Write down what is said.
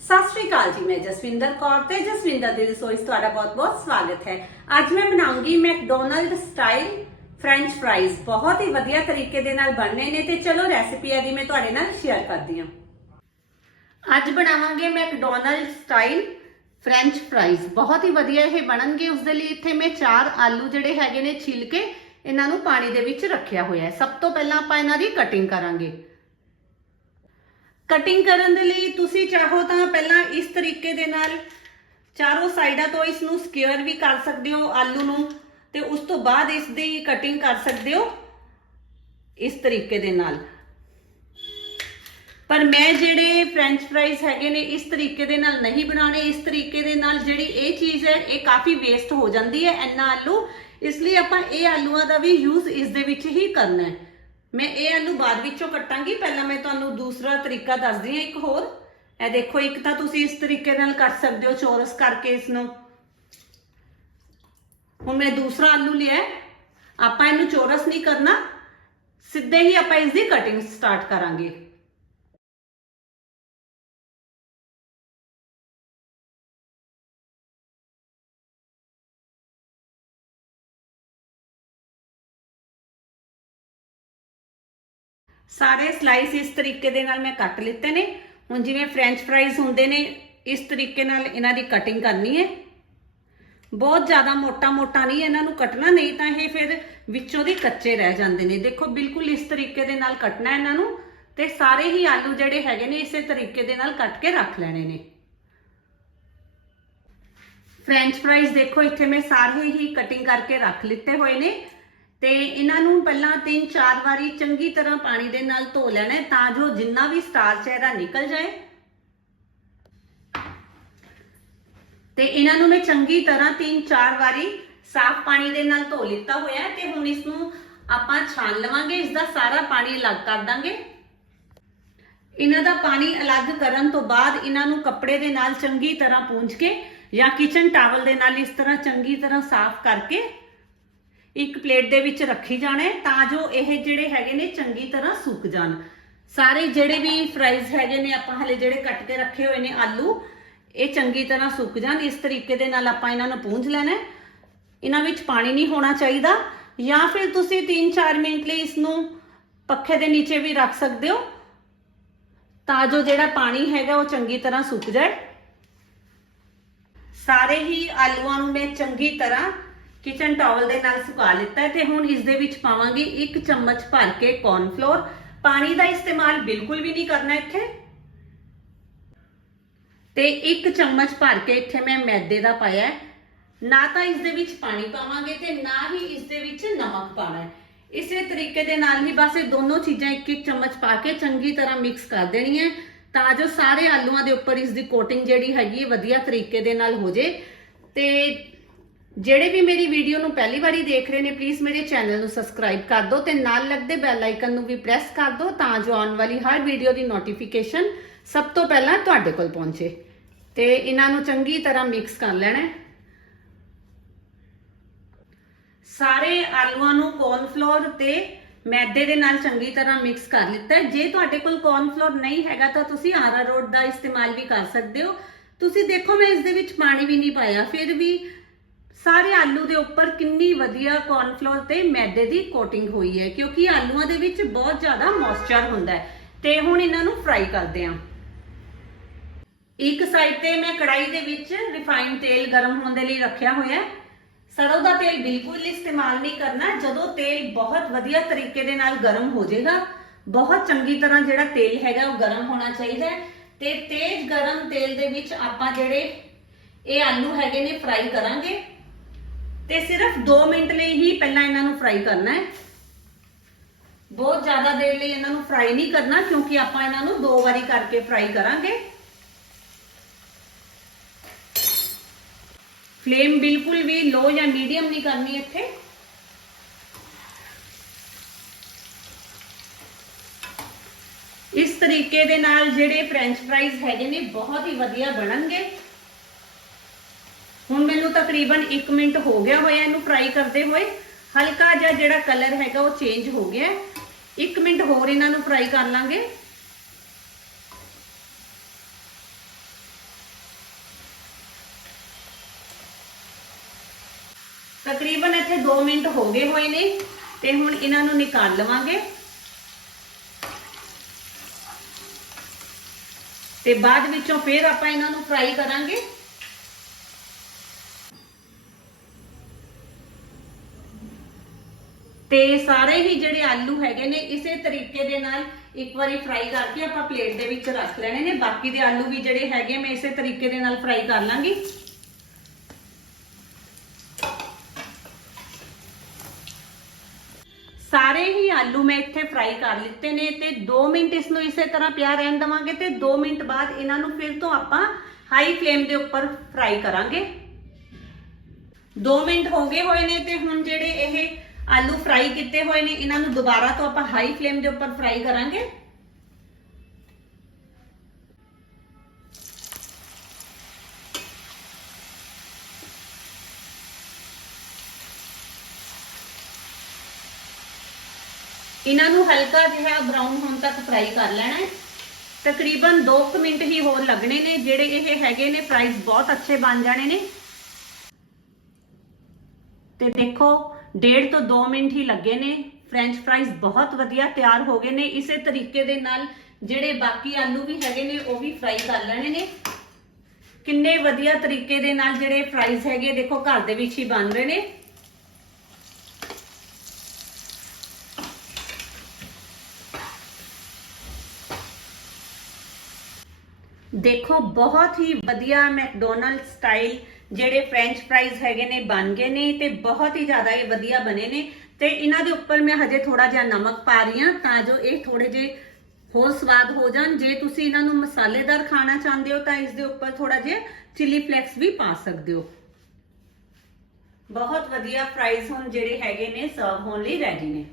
ਸਤਿ ਸ਼੍ਰੀ ਅਕਾਲ ਜੀ, ਮੈਂ ਜਸਵਿੰਦਰ ਕੌਰ ਤੇ ਜਸਵਿੰਦਰ ਦੀ ਰਸੋਈ 'ਚ ਤੁਹਾਡਾ ਬਹੁਤ-ਬਹੁਤ ਸਵਾਗਤ ਹੈ। ਅੱਜ ਮੈਂ ਬਣਾਉਂਗੀ ਮੈਕਡੋਨਲਡ ਸਟਾਈਲ ਫ੍ਰੈਂਚ ਫ੍ਰਾਈਜ਼। ਬਹੁਤ ਹੀ ਵਧੀਆ ਤਰੀਕੇ ਦੇ ਨਾਲ ਬਣਨੇ ਨੇ ਤੇ ਚਲੋ ਰੈਸਿਪੀ ਇਹਦੀ ਮੈਂ ਤੁਹਾਡੇ ਨਾਲ ਸ਼ੇਅਰ ਕਰਦੀ ਹਾਂ। ਅੱਜ ਬਣਾਵਾਂਗੇ ਮੈਕਡੋਨਲਡ ਸਟਾਈਲ ਫ੍ਰੈਂਚ ਫ੍ਰਾਈਜ਼। ਬਹੁਤ ਹੀ ਵਧੀਆ ਇਹ ਬਣਨਗੇ। ਉਸ ਦੇ ਲਈ ਇੱਥੇ ਮੈਂ ਚਾਰ ਆਲੂ ਜਿਹੜੇ ਹੈਗੇ ਨੇ ਛਿੱਲ ਕੇ ਇਹਨਾਂ ਨੂੰ ਪਾਣੀ ਦੇ ਵਿੱਚ ਰੱਖਿਆ ਹੋਇਆ ਹੈ। ਸਭ ਤੋਂ ਪਹਿਲਾਂ ਆਪਾਂ ਇਹਨਾਂ ਦੀ ਕਟਿੰਗ ਕਰਾਂਗੇ। ਕਟਿੰਗ ਕਰਨ ਦੇ ਲਈ ਤੁਸੀਂ ਚਾਹੋ ਤਾਂ ਪਹਿਲਾਂ ਇਸ ਤਰੀਕੇ ਦੇ ਨਾਲ ਚਾਰੋਂ ਸਾਈਡਾਂ ਤੋਂ ਇਸ ਨੂੰ ਸਕੁਅਰ ਵੀ ਕਰ ਸਕਦੇ ਹੋ ਆਲੂ ਨੂੰ ਤੇ ਉਸ ਤੋਂ ਬਾਅਦ ਇਸ ਦੀ ਕਟਿੰਗ ਕਰ ਸਕਦੇ ਹੋ ਇਸ ਤਰੀਕੇ ਦੇ ਨਾਲ। ਪਰ ਮੈਂ ਜਿਹੜੇ ਫ੍ਰੈਂਚ ਫ੍ਰਾਈਜ਼ ਹੈਗੇ ਨੇ ਇਸ ਤਰੀਕੇ ਦੇ ਨਾਲ ਨਹੀਂ ਬਣਾਉਣੇ, ਇਸ ਤਰੀਕੇ ਦੇ ਨਾਲ ਜਿਹੜੀ ਇਹ ਚੀਜ਼ ਹੈ, ਇਹ ਕਾਫੀ ਵੇਸਟ ਹੋ ਜਾਂਦੀ ਹੈ ਇੰਨਾ ਆਲੂ। ਇਸ ਲਈ ਆਪਾਂ ਇਹ ਆਲੂਆਂ ਦਾ ਵੀ ਯੂਜ਼ ਇਸ ਦੇ ਵਿੱਚ ਹੀ ਕਰਨਾ ਹੈ। ਮੈਂ ਇਹ ਆਲੂ ਬਾਅਦ ਵਿੱਚੋਂ ਕੱਟਾਂਗੀ। ਪਹਿਲਾਂ ਮੈਂ ਤੁਹਾਨੂੰ ਦੂਸਰਾ ਤਰੀਕਾ ਦੱਸਦੀ ਹਾਂ ਇੱਕ ਹੋਰ। ਇਹ ਦੇਖੋ, ਇੱਕ ਤਾਂ ਤੁਸੀਂ ਇਸ ਤਰੀਕੇ ਨਾਲ ਕੱਟ ਸਕਦੇ ਹੋ ਚੌਰਸ ਕਰਕੇ ਇਸ ਨੂੰ ਹੁਣ ਮੈਂ ਦੂਸਰਾ ਆਲੂ ਲਿਆ ਆਪਾਂ ਇਹਨੂੰ ਚੌਰਸ ਨਹੀਂ ਕਰਨਾ। ਸਿੱਧੇ ਹੀ ਆਪਾਂ ਇਸ ਦੀ ਕਟਿੰਗ ਸਟਾਰਟ ਕਰਾਂਗੇ। ਸਾਰੇ ਸਲਾਈਸ ਇਸ ਤਰੀਕੇ ਦੇ ਨਾਲ ਮੈਂ ਕੱਟ ਲਿੱਤੇ ਨੇ। ਹੁਣ ਜਿਵੇਂ ਫ੍ਰੈਂਚ ਫ੍ਰਾਈਜ਼ ਹੁੰਦੇ ਨੇ, ਇਸ ਤਰੀਕੇ ਨਾਲ ਇਹਨਾਂ ਦੀ ਕਟਿੰਗ ਕਰਨੀ ਹੈ। ਬਹੁਤ ਜ਼ਿਆਦਾ ਮੋਟਾ-ਮੋਟਾ ਨਹੀਂ ਇਹਨਾਂ ਨੂੰ ਕੱਟਣਾ, ਨਹੀਂ ਤਾਂ ਇਹ ਫਿਰ ਵਿੱਚੋਂ ਦੀ ਕੱਚੇ ਰਹਿ ਜਾਂਦੇ ਨੇ। ਦੇਖੋ, ਬਿਲਕੁਲ ਇਸ ਤਰੀਕੇ ਦੇ ਨਾਲ ਕੱਟਣਾ ਇਹਨਾਂ ਨੂੰ ਤੇ ਸਾਰੇ ਹੀ ਆਲੂ ਜਿਹੜੇ ਹੈਗੇ ਨੇ, ਇਸੇ ਤਰੀਕੇ ਦੇ ਨਾਲ ਕੱਟ ਕੇ ਰੱਖ ਲੈਣੇ ਨੇ। ਫ੍ਰੈਂਚ ਫ੍ਰਾਈਜ਼ ਦੇਖੋ, ਇੱਥੇ ਮੈਂ ਸਾਰੇ ਹੀ ਕਟਿੰਗ ਕਰਕੇ ਰੱਖ ਲਿੱਤੇ ਹੋਏ ਨੇ। ਤੇ ਇਹਨਾਂ ਨੂੰ ਪਹਿਲਾਂ 3-4 ਵਾਰੀ ਚੰਗੀ ਤਰ੍ਹਾਂ ਪਾਣੀ ਦੇ ਨਾਲ ਧੋ ਲੈਣਾ ਤਾਂ ਜੋ ਜਿੰਨਾ ਵੀ ਸਟਾਰਚ ਹੈ ਇਹਦਾ ਨਿਕਲ ਜਾਏ। ਤੇ ਇਹਨਾਂ ਨੂੰ ਮੈਂ ਚੰਗੀ ਤਰ੍ਹਾਂ 3-4 ਵਾਰੀ ਸਾਫ਼ ਪਾਣੀ ਦੇ ਨਾਲ ਧੋ ਲਿੱਤਾ ਹੋਇਆ ਹੈ ਤੇ ਹੁਣ ਇਸ ਨੂੰ ਆਪਾਂ ਛਾਣ ਲਵਾਂਗੇ ਇਸ ਦਾ ਸਾਰਾ ਪਾਣੀ ਅਲੱਗ ਕਰ ਦਾਂਗੇ। ਇਹਨਾਂ ਦਾ ਪਾਣੀ ਅਲੱਗ ਕਰਨ ਤੋਂ ਬਾਅਦ ਇਹਨਾਂ ਨੂੰ ਕੱਪੜੇ ਦੇ ਨਾਲ ਚੰਗੀ ਤਰ੍ਹਾਂ ਪੂੰਝ ਕੇ ਜਾਂ ਕਿਚਨ ਟਾਵਲ ਦੇ ਨਾਲ ਇਸ ਤਰ੍ਹਾਂ ਚੰਗੀ ਤਰ੍ਹਾਂ ਸਾਫ਼ ਕਰਕੇ ਇੱਕ ਪਲੇਟ ਦੇ ਵਿੱਚ ਰੱਖੀ ਜਾਣਾ ਤਾਂ ਜੋ ਇਹ ਜਿਹੜੇ ਹੈਗੇ ਨੇ ਚੰਗੀ ਤਰ੍ਹਾਂ ਸੁੱਕ ਜਾਣ। ਸਾਰੇ ਜਿਹੜੇ ਵੀ ਫਰਾਈਜ਼ ਹੈਗੇ ਨੇ ਆਪਾਂ ਹਲੇ ਜਿਹੜੇ ਕੱਟ ਕੇ ਰੱਖੇ ਹੋਏ ਨੇ ਆਲੂ, ਇਹ ਚੰਗੀ ਤਰ੍ਹਾਂ ਸੁੱਕ ਜਾਣ। ਇਸ ਤਰੀਕੇ ਦੇ ਨਾਲ ਆਪਾਂ ਇਹਨਾਂ ਨੂੰ ਪੂੰਝ ਲੈਣਾ ਇਹਨਾਂ ਵਿੱਚ ਪਾਣੀ ਨਹੀਂ ਹੋਣਾ ਚਾਹੀਦਾ ਜਾਂ ਫਿਰ ਤੁਸੀਂ 3-4 ਮਿੰਟ ਲਈ ਇਸ ਨੂੰ ਪੱਖੇ ਦੇ ਨੀਚੇ ਵੀ ਰੱਖ ਸਕਦੇ ਹੋ ਤਾਂ ਜੋ ਜਿਹੜਾ ਪਾਣੀ ਹੈਗਾ ਉਹ ਚੰਗੀ ਤਰ੍ਹਾਂ ਸੁੱਕ ਜਾਏ। ਸਾਰੇ ਹੀ ਆਲੂਆਂ ਨੂੰ ਮੈਂ ਚੰਗੀ ਤਰ੍ਹਾਂ ਕਿਚਨ ਟਾਵਲ ਦੇ ਨਾਲ ਸੁਕਾ ਲਿੱਤਾ ਹੈ ਤੇ ਹੁਣ ਇਸ ਦੇ ਵਿੱਚ ਪਾਵਾਂਗੇ 1 ਚਮਚ ਭਰ ਕੇ ਕੌਰਨਫਲੋਰ ਪਾਣੀ ਦਾ ਇਸਤੇਮਾਲ ਬਿਲਕੁਲ ਵੀ ਨਹੀਂ ਕਰਨਾ ਇੱਥੇ। ਤੇ 1 ਚਮਚ ਭਰ ਕੇ ਇੱਥੇ ਮੈਂ ਮੈਦੇ ਦਾ ਪਾਇਆ ਹੈ। ਨਾ ਤਾਂ ਇਸ ਦੇ ਵਿੱਚ ਪਾਣੀ ਪਾਵਾਂਗੇ ਤੇ ਨਾ ਹੀ ਇਸ ਦੇ ਵਿੱਚ ਨਮਕ ਪਾਣਾ ਹੈ। ਇਸੇ ਤਰੀਕੇ ਦੇ ਨਾਲ ਹੀ ਬਸ ਇਹ ਦੋਨੋਂ ਚੀਜ਼ਾਂ ਇੱਕ ਇੱਕ ਚਮਚ ਪਾ ਕੇ ਚੰਗੀ ਤਰ੍ਹਾਂ ਮਿਕਸ ਕਰ ਦੇਣੀ ਹੈ। ਤਾਂ ਜੋ ਸਾਰੇ ਆਲੂਆਂ ਦੇ ਉੱਪਰ ਇਸ ਦੀ ਕੋਟਿੰਗ ਜਿਹੜੀ ਹੈਗੀ ਹੈ ਵਧੀਆ ਤਰੀਕੇ ਦੇ ਨਾਲ ਹੋ ਜੇ। ਤੇ ਜਿਹੜੇ ਵੀ ਮੇਰੀ ਵੀਡੀਓ ਨੂੰ ਪਹਿਲੀ ਵਾਰੀ ਦੇਖ ਰਹੇ ਨੇ ਪਲੀਜ਼ ਮੇਰੇ ਚੈਨਲ ਨੂੰ ਸਬਸਕ੍ਰਾਈਬ ਕਰ ਦਿਓ ਤੇ ਨਾਲ ਲੱਗਦੇ ਬੈਲ ਆਈਕਨ ਨੂੰ ਵੀ ਪ੍ਰੈਸ ਕਰ ਦਿਓ ਤਾਂ ਜੋ ਆਉਣ ਵਾਲੀ ਹਰ ਵੀਡੀਓ ਦੀ ਨੋਟੀਫਿਕੇਸ਼ਨ ਸਭ ਤੋਂ ਪਹਿਲਾਂ ਤੁਹਾਡੇ ਕੋਲ ਪਹੁੰਚੇ। ਤੇ ਇਹਨਾਂ ਨੂੰ ਚੰਗੀ ਤਰ੍ਹਾਂ ਮਿਕਸ ਕਰ ਲੈਣਾ ਸਾਰੇ ਆਲੂਆਂ ਨੂੰ ਕੌਰਨਫਲੋਰ ਤੇ ਮੈਦੇ ਦੇ ਨਾਲ ਚੰਗੀ ਤਰ੍ਹਾਂ ਮਿਕਸ ਕਰ ਲਿੱਤਾ ਜੇ ਤੁਹਾਡੇ ਕੋਲ ਕੌਰਨਫਲੋਰ ਨਹੀਂ ਹੈਗਾ ਤਾਂ ਤੁਸੀਂ ਆਰਾਰੋਟ ਦਾ ਇਸਤੇਮਾਲ ਵੀ ਕਰ ਸਕਦੇ ਹੋ। ਤੁਸੀਂ ਦੇਖੋ ਮੈਂ ਇਸ ਦੇ ਵਿੱਚ ਪਾਣੀ ਵੀ ਨਹੀਂ ਪਾਇਆ, ਫਿਰ ਵੀ ਸਾਰੇ ਆਲੂ ਦੇ ਉੱਪਰ ਕਿੰਨੀ ਵਧੀਆ ਕੌਰਨਫਲੋਰ ਤੇ ਮੈਦੇ ਦੀ ਕੋਟਿੰਗ ਹੋਈ ਹੈ, ਕਿਉਂਕਿ ਆਲੂਆਂ ਦੇ ਵਿੱਚ ਬਹੁਤ ਜ਼ਿਆਦਾ ਮੌਇਸਚਰ ਹੁੰਦਾ ਹੈ। ਤੇ ਹੁਣ ਇਹਨਾਂ ਨੂੰ ਫਰਾਈ ਕਰਦੇ ਹਾਂ। ਇੱਕ ਸਾਈਡ ਤੇ ਮੈਂ ਕੜਾਈ ਦੇ ਵਿੱਚ ਰਿਫਾਈਨਡ ਤੇਲ ਗਰਮ ਹੋਣ ਦੇ ਲਈ ਰੱਖਿਆ ਹੋਇਆ ਹੈ। ਸਰੋਂ ਦਾ ਤੇਲ ਬਿਲਕੁਲ ਇਸਤੇਮਾਲ ਨਹੀਂ ਕਰਨਾ, ਜਦੋਂ ਤੇਲ ਬਹੁਤ ਵਧੀਆ ਤਰੀਕੇ ਦੇ ਨਾਲ ਗਰਮ ਹੋ ਜਾਏਗਾ, ਬਹੁਤ ਚੰਗੀ ਤਰ੍ਹਾਂ ਜਿਹੜਾ ਤੇਲ ਹੈਗਾ ਉਹ ਗਰਮ ਹੋਣਾ ਚਾਹੀਦਾ ਤੇ ਤੇਜ਼ ਗਰਮ ਤੇਲ ਦੇ ਵਿੱਚ ਆਪਾਂ ਜਿਹੜੇ ਇਹ ਆਲੂ ਹੈਗੇ ਨੇ ਫਰਾਈ ਕਰਾਂਗੇ। ਤੇ ਸਿਰਫ 2 ਮਿੰਟ ਲਈ ਹੀ ਪਹਿਲਾਂ ਇਹਨਾਂ ਨੂੰ ਫਰਾਈ ਕਰਨਾ ਹੈ। ਬਹੁਤ ਜ਼ਿਆਦਾ ਦੇਰ ਲਈ ਇਹਨਾਂ ਨੂੰ ਫਰਾਈ ਨਹੀਂ ਕਰਨਾ, ਕਿਉਂਕਿ ਆਪਾਂ ਇਹਨਾਂ ਨੂੰ ਦੋ ਵਾਰੀ ਕਰਕੇ ਫਰਾਈ ਕਰਾਂਗੇ। ਫਲੇਮ ਬਿਲਕੁਲ ਵੀ ਲੋ ਜਾਂ ਮੀਡੀਅਮ ਨਹੀਂ ਕਰਨੀ ਇੱਥੇ। ਇਸ ਤਰੀਕੇ ਦੇ ਨਾਲ ਜਿਹੜੇ ਫ੍ਰੈਂਚ ਫ੍ਰਾਈਜ਼ ਹੈਗੇ ਨੇ, ਬਹੁਤ ਹੀ ਵਧੀਆ ਬਣਨਗੇ। ਹੁਣ ਮੈਨੂੰ ਤਕਰੀਬਨ 1 ਮਿੰਟ ਹੋ ਗਿਆ ਹੋਇਆ, ਇਹਨੂੰ ਫਰਾਈ ਕਰਦੇ ਹੋਏ। ਹਲਕਾ ਜਿਹਾ ਜਿਹੜਾ ਕਲਰ ਹੈਗਾ ਉਹ ਚੇਂਜ ਹੋ ਗਿਆ 1 ਮਿੰਟ ਹੋਰ ਇਹਨਾਂ ਨੂੰ ਫਰਾਈ ਕਰ ਲਾਂਗੇ। ਤਕਰੀਬਨ ਇੱਥੇ 2 ਮਿੰਟ ਹੋ ਗਏ ਹੋਏ ਨੇ ਤੇ ਹੁਣ ਇਹਨਾਂ ਨੂੰ ਨਿਕਾਲ ਲਵਾਂਗੇ। ਤੇ ਬਾਅਦ ਵਿੱਚੋਂ ਫੇਰ ਆਪਾਂ ਇਹਨਾਂ ਨੂੰ ਫਰਾਈ ਕਰਾਂਗੇ। ਤੇ ਸਾਰੇ ਹੀ ਜਿਹੜੇ ਆਲੂ ਹੈਗੇ ਨੇ, ਇਸੇ ਤਰੀਕੇ ਦੇ ਨਾਲ ਇੱਕ ਵਾਰੀ ਫਰਾਈ ਕਰਕੇ ਆਪਾਂ ਪਲੇਟ ਦੇ ਵਿੱਚ ਰੱਖ ਲੈਣੇ ਨੇ। ਬਾਕੀ ਦੇ ਆਲੂ ਵੀ ਜਿਹੜੇ ਹੈਗੇ ਮੈਂ ਇਸੇ ਤਰੀਕੇ ਦੇ ਨਾਲ ਫਰਾਈ ਕਰ ਲਾਂਗੀ। ਸਾਰੇ ਹੀ ਆਲੂ ਮੈਂ ਇੱਥੇ ਫਰਾਈ ਕਰ ਲਿੱਤੇ ਨੇ ਤੇ 2 ਮਿੰਟ ਇਸ ਨੂੰ ਇਸੇ ਤਰ੍ਹਾਂ ਪਿਆ ਰਹਿਣ ਦਵਾਂਗੇ ਤੇ 2 ਮਿੰਟ ਬਾਅਦ ਇਹਨਾਂ ਨੂੰ ਫਿਰ ਤੋਂ ਆਪਾਂ ਹਾਈ ਫਲੇਮ ਦੇ ਉੱਪਰ ਫਰਾਈ ਕਰਾਂਗੇ। 2 ਮਿੰਟ ਹੋ ਗਏ ਹੋਏ ਨੇ ਤੇ ਹੁਣ ਜਿਹੜੇ ਇਹ ਆਲੂ ਫਰਾਈ ਕੀਤੇ ਹੋਏ ਨੇ, ਇਹਨਾਂ ਨੂੰ ਦੁਬਾਰਾ ਤੋਂ ਆਪਾਂ ਹਾਈ ਫਲੇਮ ਦੇ ਉੱਪਰ ਫਰਾਈ ਕਰਾਂਗੇ। ਇਹਨਾਂ ਨੂੰ ਹਲਕਾ ਜਿਹਾ ਬਰਾਊਨ ਹੋਣ ਤੱਕ ਫਰਾਈ ਕਰ ਲੈਣਾ ਹੈ। ਤਕਰੀਬਨ 2 ਮਿੰਟ ਹੀ ਹੋਰ ਲੱਗਣੇ ਨੇ, ਜਿਹੜੇ ਇਹ ਹੈਗੇ ਨੇ ਫਰਾਈਜ਼ ਬਹੁਤ ਅੱਛੇ ਬਣ ਜਾਣੇ ਨੇ। ਤੇ ਦੇਖੋ ਡੇਢ ਤੋਂ 2 ਮਿੰਟ ਹੀ ਲੱਗੇ ਨੇ। ਫ੍ਰੈਂਚ ਫਰਾਈਜ਼ ਬਹੁਤ ਵਧੀਆ ਤਿਆਰ ਹੋ ਗਏ ਨੇ। ਇਸੇ ਤਰੀਕੇ ਦੇ ਨਾਲ ਜਿਹੜੇ ਬਾਕੀ ਆਲੂ ਵੀ ਹੈਗੇ ਨੇ, ਉਹ ਵੀ ਫਰਾਈ ਕਰ ਲੈਣੇ ਨੇ। ਕਿੰਨੇ ਵਧੀਆ ਤਰੀਕੇ ਦੇ ਨਾਲ ਜਿਹੜੇ ਫਰਾਈਜ਼ ਹੈਗੇ, ਦੇਖੋ ਘਰ ਦੇ ਵਿੱਚ ਹੀ ਬਣ ਰਹੇ ਨੇ। ਦੇਖੋ, ਬਹੁਤ ਹੀ ਵਧੀਆ ਮੈਕਡੋਨਲਡ ਸਟਾਈਲ ਜਿਹੜੇ ਫ੍ਰੈਂਚ ਫਰਾਈਜ਼ ਹੈਗੇ ਨੇ, ਬਣ ਗਏ ਨੇ ਤੇ ਬਹੁਤ ਹੀ ਜ਼ਿਆਦਾ ਇਹ ਵਧੀਆ ਬਣੇ ਨੇ ਤੇ ਇਹਨਾਂ ਦੇ ਉੱਪਰ ਮੈਂ ਹਜੇ ਥੋੜਾ ਜਿਹਾ ਨਮਕ ਪਾ ਰਹੀ ਹਾਂ ਤਾਂ ਜੋ ਇਹ ਥੋੜੇ ਜਿਹੇ ਹੋਰ ਸਵਾਦ ਹੋ ਜਾਣ। ਜੇ ਤੁਸੀਂ ਇਹਨਾਂ ਨੂੰ ਮਸਾਲੇਦਾਰ ਖਾਣਾ ਚਾਹੁੰਦੇ ਹੋ ਤਾਂ ਇਸ ਦੇ ਉੱਪਰ ਥੋੜਾ ਜਿਹਾ ਚਿੱਲੀ ਫਲੇਕਸ ਵੀ ਪਾ ਸਕਦੇ ਹੋ। ਬਹੁਤ ਵਧੀਆ ਫਰਾਈਜ਼ ਹੁਣ ਜਿਹੜੇ ਹੈਗੇ ਨੇ ਸਰਵ ਹੋਣ ਲਈ ਰੈਡੀ ਨੇ।